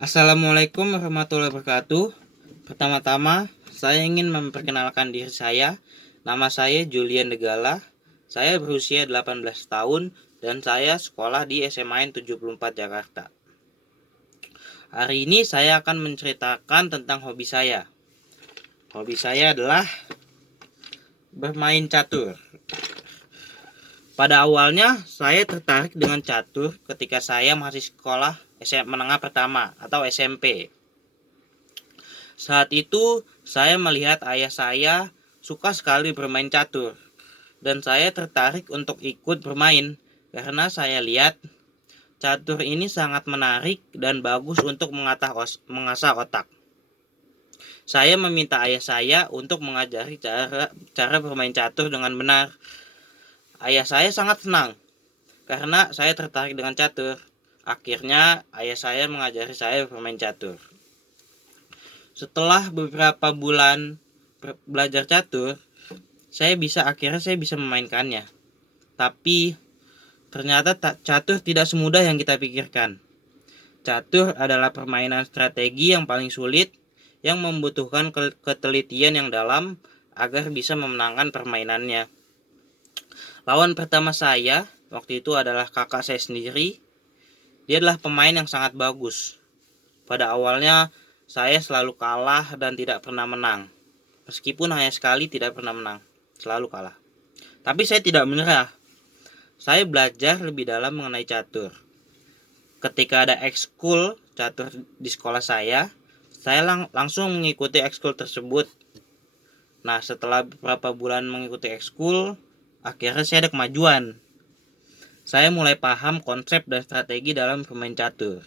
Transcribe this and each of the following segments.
Assalamualaikum warahmatullahi wabarakatuh. Pertama-tama, saya ingin memperkenalkan diri saya. Nama saya Julian Degala. Saya berusia 18 tahun dan saya sekolah di SMA 74 Jakarta. Hari ini saya akan menceritakan tentang hobi saya. Hobi saya adalah bermain catur. Pada awalnya, saya tertarik dengan catur ketika saya masih sekolah menengah pertama atau SMP. Saat itu, saya melihat ayah saya suka sekali bermain catur, dan saya tertarik untuk ikut bermain karena saya lihat catur ini sangat menarik dan bagus untuk mengasah otak. Saya meminta ayah saya untuk mengajari cara bermain catur dengan benar. Ayah saya sangat senang karena saya tertarik dengan catur. Akhirnya, ayah saya mengajari saya bermain catur. Setelah beberapa bulan belajar catur, akhirnya saya bisa memainkannya. Tapi ternyata catur tidak semudah yang kita pikirkan. Catur adalah permainan strategi yang paling sulit yang membutuhkan ketelitian yang dalam agar bisa memenangkan permainannya. Lawan pertama saya waktu itu adalah kakak saya sendiri. Dia adalah pemain yang sangat bagus. Pada awalnya saya selalu kalah dan tidak pernah menang. Meskipun hanya sekali tidak pernah menang, selalu kalah. Tapi saya tidak menyerah. Saya belajar lebih dalam mengenai catur. Ketika ada ekskul catur di sekolah saya langsung mengikuti ekskul tersebut. Nah, setelah beberapa bulan mengikuti ekskul, akhirnya saya ada kemajuan. Saya mulai paham konsep dan strategi dalam bermain catur.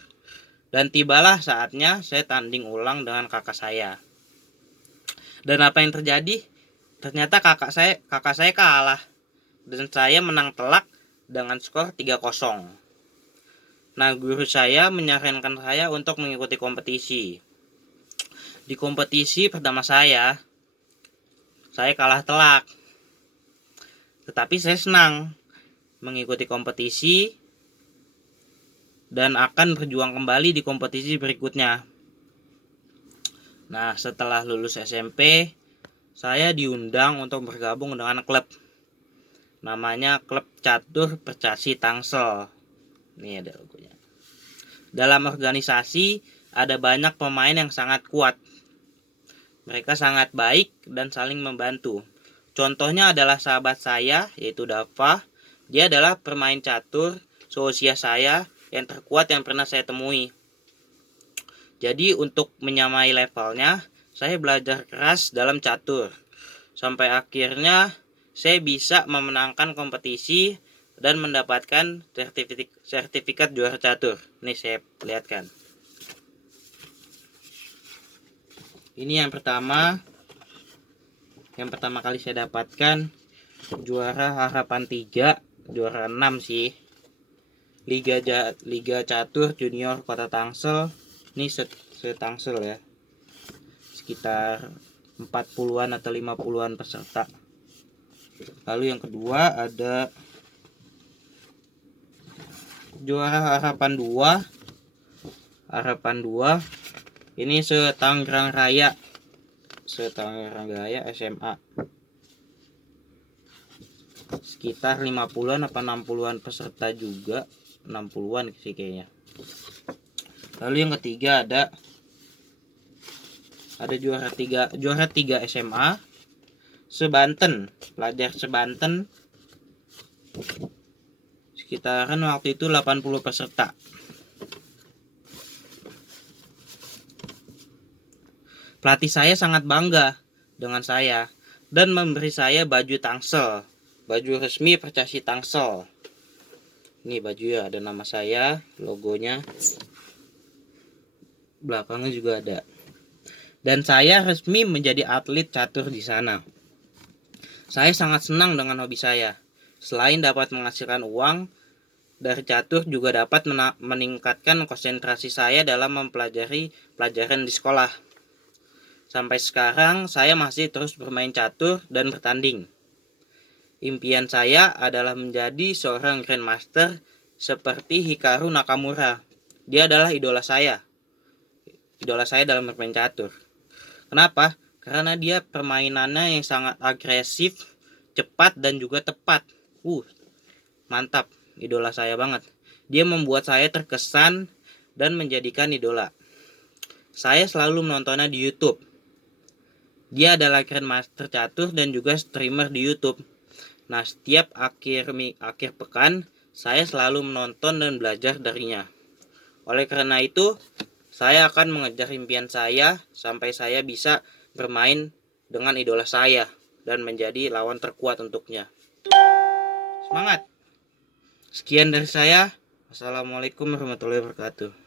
Dan tibalah saatnya saya tanding ulang dengan kakak saya. Dan apa yang terjadi? Ternyata kakak saya kalah. Dan saya menang telak dengan skor 3-0. Nah, guru saya menyarankan saya untuk mengikuti kompetisi. Di kompetisi pertama saya kalah telak. Tetapi saya senang mengikuti kompetisi dan akan berjuang kembali di kompetisi berikutnya. Nah, setelah lulus SMP, saya diundang untuk bergabung dengan klub. Namanya Klub Catur Percasi Tangsel. Ini ada logonya. Dalam organisasi ada banyak pemain yang sangat kuat. Mereka sangat baik dan saling membantu. Contohnya adalah sahabat saya, yaitu Dava. Dia adalah pemain catur seusia saya yang terkuat yang pernah saya temui. Jadi untuk menyamai levelnya, saya belajar keras dalam catur. Sampai akhirnya saya bisa memenangkan kompetisi dan mendapatkan sertifikat juara catur. Ini saya lihatkan. Ini yang pertama kali saya dapatkan juara Harapan 3, juara 6 sih. Liga Catur Junior Kota Tangsel. Ini Tangsel ya. Sekitar 40-an atau 50-an peserta. Lalu yang kedua ada juara Harapan 2. Ini Tangerang Raya SMA. Sekitar 50-an apa 60-an peserta juga. 60-an sih kayaknya. Lalu yang ketiga ada juara 3 SMA Sebanten, pelajar Sebanten. Sekitaran waktu itu 80 peserta. Pelatih saya sangat bangga dengan saya dan memberi saya baju Tangsel, baju resmi Percasi Tangsel. Ini baju ya, ada nama saya, logonya. Belakangnya juga ada. Dan saya resmi menjadi atlet catur di sana. Saya sangat senang dengan hobi saya. Selain dapat menghasilkan uang dari catur, juga dapat meningkatkan konsentrasi saya dalam mempelajari pelajaran di sekolah. Sampai sekarang saya masih terus bermain catur dan bertanding. Impian saya adalah menjadi seorang grandmaster seperti Hikaru Nakamura. Dia adalah idola saya. idola saya dalam bermain catur. Kenapa? Karena dia permainannya yang sangat agresif, cepat dan juga tepat. Mantap, idola saya banget. Dia membuat saya terkesan dan menjadikan idola. Saya selalu menontonnya di YouTube. Dia adalah Grandmaster catur dan juga streamer di YouTube. Nah, setiap akhir pekan saya selalu menonton dan belajar darinya. Oleh karena itu, saya akan mengejar impian saya sampai saya bisa bermain dengan idola saya dan menjadi lawan terkuat untuknya. Semangat! Sekian dari saya. Wassalamualaikum warahmatullahi wabarakatuh.